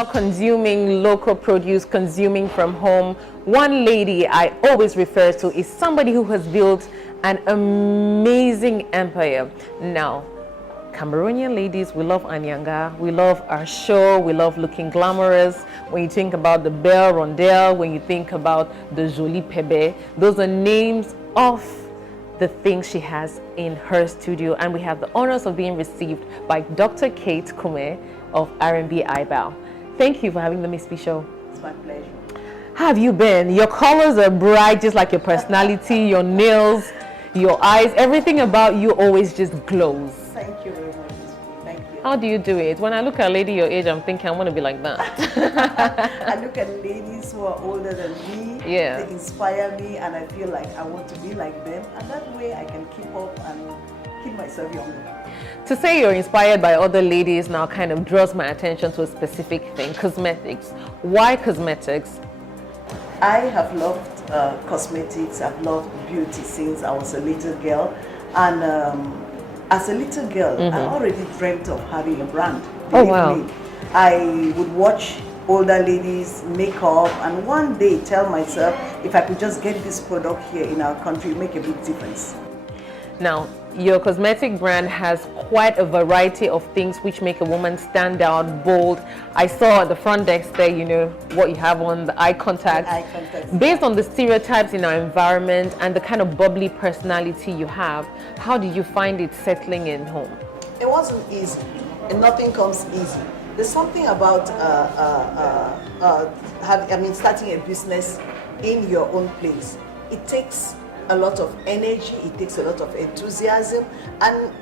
about consuming local produce, consuming from home, one lady I always refer to is somebody who has built an amazing empire. Now, Cameroonian ladies, we love Anyanga, we love our show, we love looking glamorous. When you think about the Belle Rondelle, when you think about the Jolie Pebe, those are names of the things she has in her studio. And we have the honors of being received by Dr. Kate Kume of R&B Eyebrow. Thank you for having the Miss B Show. It's my pleasure. How have you been? Your colors are bright, just like your personality, your nails, your eyes, everything about you always just glows. Thank you very much. Thank you. How do you do it? When I look at a lady your age, I'm thinking I want to be like that. I look at ladies who are older than me. Yeah. They inspire me, and I feel like I want to be like them. And that way I can keep up and keep myself younger. To say you're inspired by other ladies now kind of draws my attention to a specific thing, cosmetics. Why cosmetics? I have loved cosmetics. I've loved beauty since I was a little girl. And as a little girl, I already dreamt of having a brand. Oh, wow. Me. I would watch older ladies make up and one day tell myself, if I could just get this product here in our country, make a big difference. Now, your cosmetic brand has quite a variety of things which make a woman stand out, bold. I saw at the front desk there, you know, what you have on, the eye contact. Eye contact. Based on the stereotypes in our environment and the kind of bubbly personality you have, how did you find it settling in home? It wasn't easy, and nothing comes easy. There's something about starting a business in your own place. It takes a lot of energy, it takes a lot of enthusiasm, and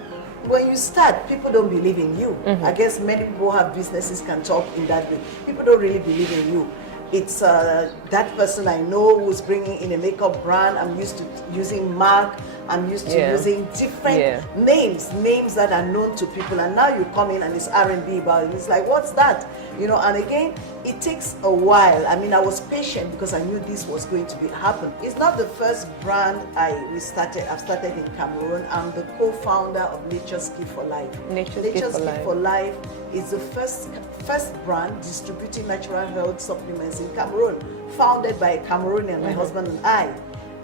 when you start, people don't believe in you. I guess many people who have businesses can talk in that way. People don't really believe in you. It's that person I know who's bringing in a makeup brand. I'm used to using MAC. I'm used to using different names that are known to people. And now you come in and it's R&B about it. It's like, what's that? You know, and again, it takes a while. I mean, I was patient because I knew this was going to happen. It's not the first brand I've started in Cameroon. I'm the co-founder of Nature's Gift for Life. Nature's Gift for Life is the first brand distributing natural health supplements in Cameroon, founded by a Cameroonian, my husband and I.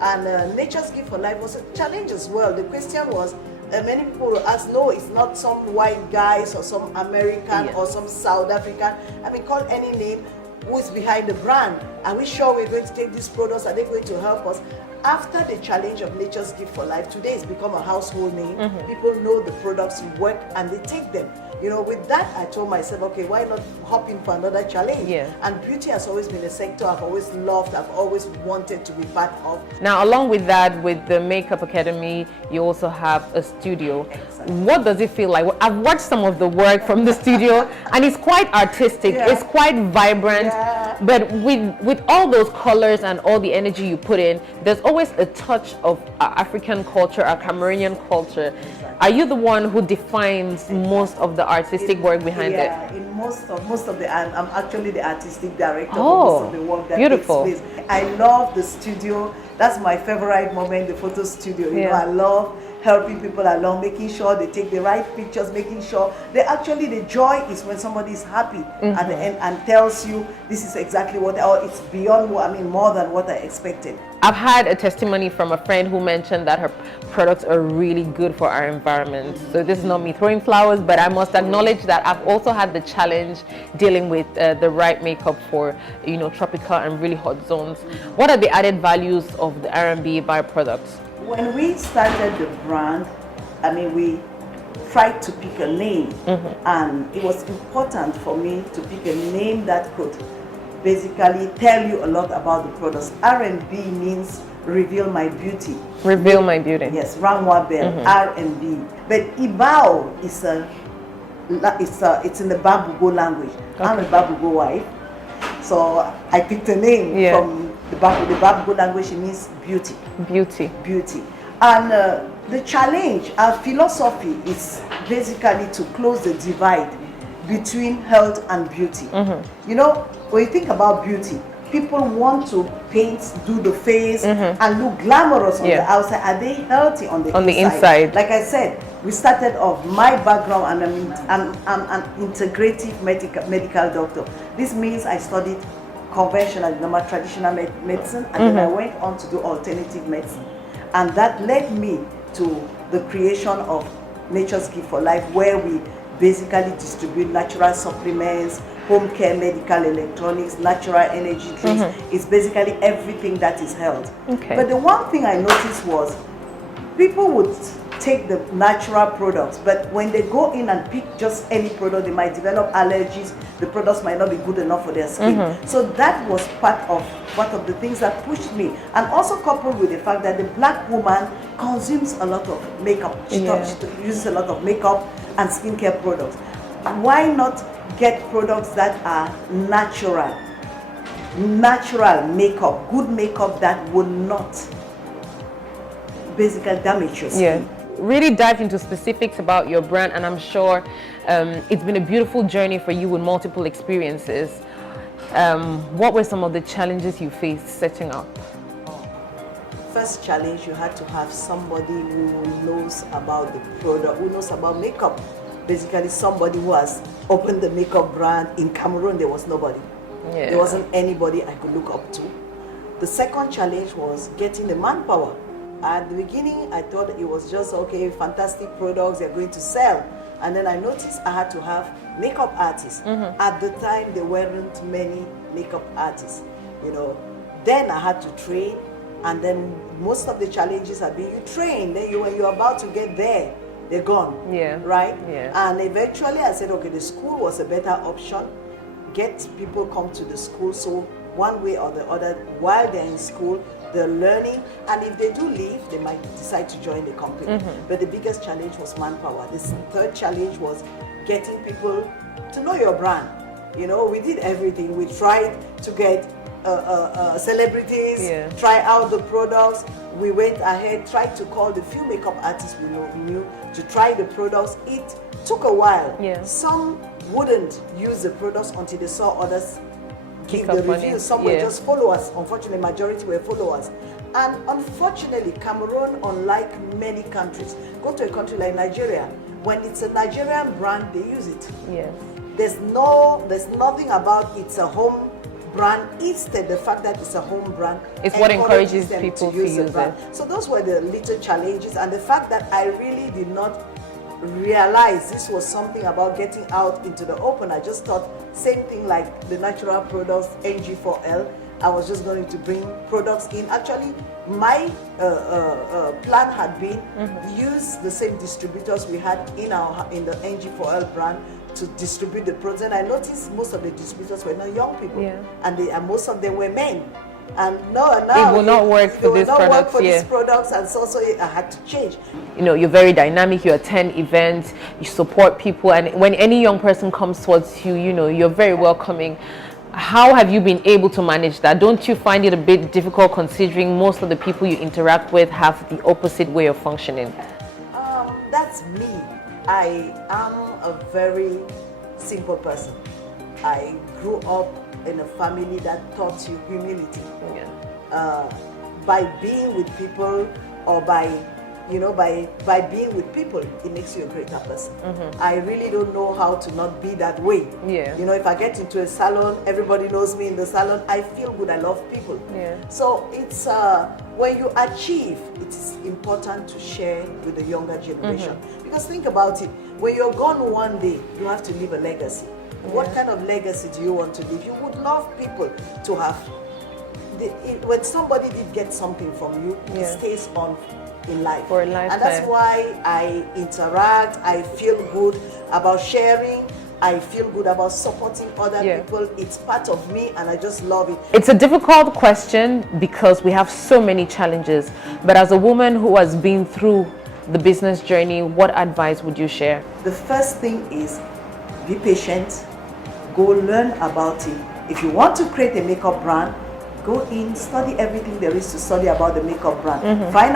And Nature's Gift for Life was a challenge as well. The question was, many people will ask, no, it's not some white guys or some American or some South African. I mean, call any name. Who is behind the brand? Are we sure we're going to take these products? Are they going to help us? After the challenge of Nature's Gift for Life, today it's become a household name. People know the products work and they take them. You know, with that, I told myself, okay, why not hop in for another challenge? And beauty has always been a sector I've always loved, I've always wanted to be part of. Now, along with that, with the Makeup Academy, you also have a studio. Exactly. What does it feel like? I've watched some of the work from the studio, and it's quite artistic. It's quite vibrant. But with all those colors and all the energy you put in, there's always a touch of our African culture, our Cameroonian culture. Are you the one who defines most of the artistic work behind it? Yeah, in most of the, I'm actually the artistic director for most of the work that takes place. I love the studio. That's my favorite moment, the photo studio. You know, I love helping people along, making sure they take the right pictures, making sure the joy is when somebody is happy at the end and tells you this is exactly what, or it's beyond what, I mean, more than what I expected. I've had a testimony from a friend who mentioned that her products are really good for our environment. So this is not me throwing flowers, but I must acknowledge that I've also had the challenge dealing with the right makeup for, you know, tropical and really hot zones. What are the added values of the R&B byproducts? When we started the brand, I mean, we tried to pick a name, and it was important for me to pick a name that could basically tell you a lot about the products. R&B means reveal my beauty. Reveal my beauty. Yes, Ranwa Bell, R&B. But Ibao is it's in the Babugo language. I'm a Babugo wife, so I picked a name from the Babugo language. It means beauty. Beauty. Beauty. And the challenge, our philosophy is basically to close the divide between health and beauty. You know, when you think about beauty, people want to paint, do the face, and look glamorous on the outside. Are they healthy on the inside? Like I said, we started off, my background, and I'm an integrative medical doctor. This means I studied conventional, normal traditional medicine, and then I went on to do alternative medicine. And that led me to the creation of Nature's Gift for Life, where we basically distribute natural supplements, home care, medical electronics, natural energy drinks. It's basically everything that is health. But the one thing I noticed was people would take the natural products, but when they go in and pick just any product, they might develop allergies. The products might not be good enough for their skin. So that was part of the things that pushed me, and also coupled with the fact that the black woman consumes a lot of makeup. She uses a lot of makeup and skincare products. Why not get products that are natural makeup, good makeup that will not basically damage your skin? Really dive into specifics about your brand, and I'm sure it's been a beautiful journey for you with multiple experiences. What were some of the challenges you faced setting up? First challenge, you had to have somebody who knows about the product, who knows about makeup. Basically somebody who has opened the makeup brand. In Cameroon, there was nobody. There wasn't anybody I could look up to. The second challenge was getting the manpower. At the beginning, I thought it was just, okay, fantastic products they're going to sell. And then I noticed I had to have makeup artists. At the time, there weren't many makeup artists, you know. Then I had to train, and then most of the challenges have been you train, then when you're about to get there, they're gone, right? And eventually I said, okay, the school was a better option. Get people come to the school, so one way or the other, while they're in school, they're learning, and if they do leave, they might decide to join the company. But the biggest challenge was manpower. The third challenge was getting people to know your brand. You know, we did everything. We tried to get celebrities, try out the products. We went ahead, tried to call the few makeup artists we knew to try the products. It took a while. Some wouldn't use the products until they saw others give the reviews. Some were just followers. Unfortunately, majority were followers. And unfortunately, Cameroon, unlike many countries, go to a country like Nigeria, when it's a Nigerian brand, they use it. There's nothing about it's a home brand. Instead, the fact that it's a home brand, it's what encourages people to use it. So those were the little challenges, and the fact that I really did not realize this was something about getting out into the open. I just thought same thing like the natural products, NG4L. I was just going to bring products in. Actually, my plan had been use the same distributors we had in the NG4L brand to distribute the products. And I noticed most of the distributors were not young people, and most of them were men. And now it will not work for these products. These products, and so I had to change. You know, you're very dynamic. You attend events, you support people, and when any young person comes towards you, you know, you're very welcoming. How have you been able to manage that? Don't you find it a bit difficult, considering most of the people you interact with have the opposite way of functioning? That's me. I am a very simple person. I grew up in a family that taught you humility. By being with people, or by being with people, it makes you a greater person. I really don't know how to not be that way. You know, if I get into a salon, everybody knows me in the salon. I feel good. I love people. So it's when you achieve, it's important to share with the younger generation. Because think about it, when you're gone one day, you have to leave a legacy. What kind of legacy do you want to leave? You would love people to have. When somebody did get something from you, it stays on in life. For a lifetime. And that's why I interact. I feel good about sharing. I feel good about supporting other people. It's part of me, and I just love it. It's a difficult question because we have so many challenges. But as a woman who has been through the business journey, what advice would you share? The first thing is be patient. Go learn about it. If you want to create a makeup brand, go in, study everything there is to study about the makeup brand. Find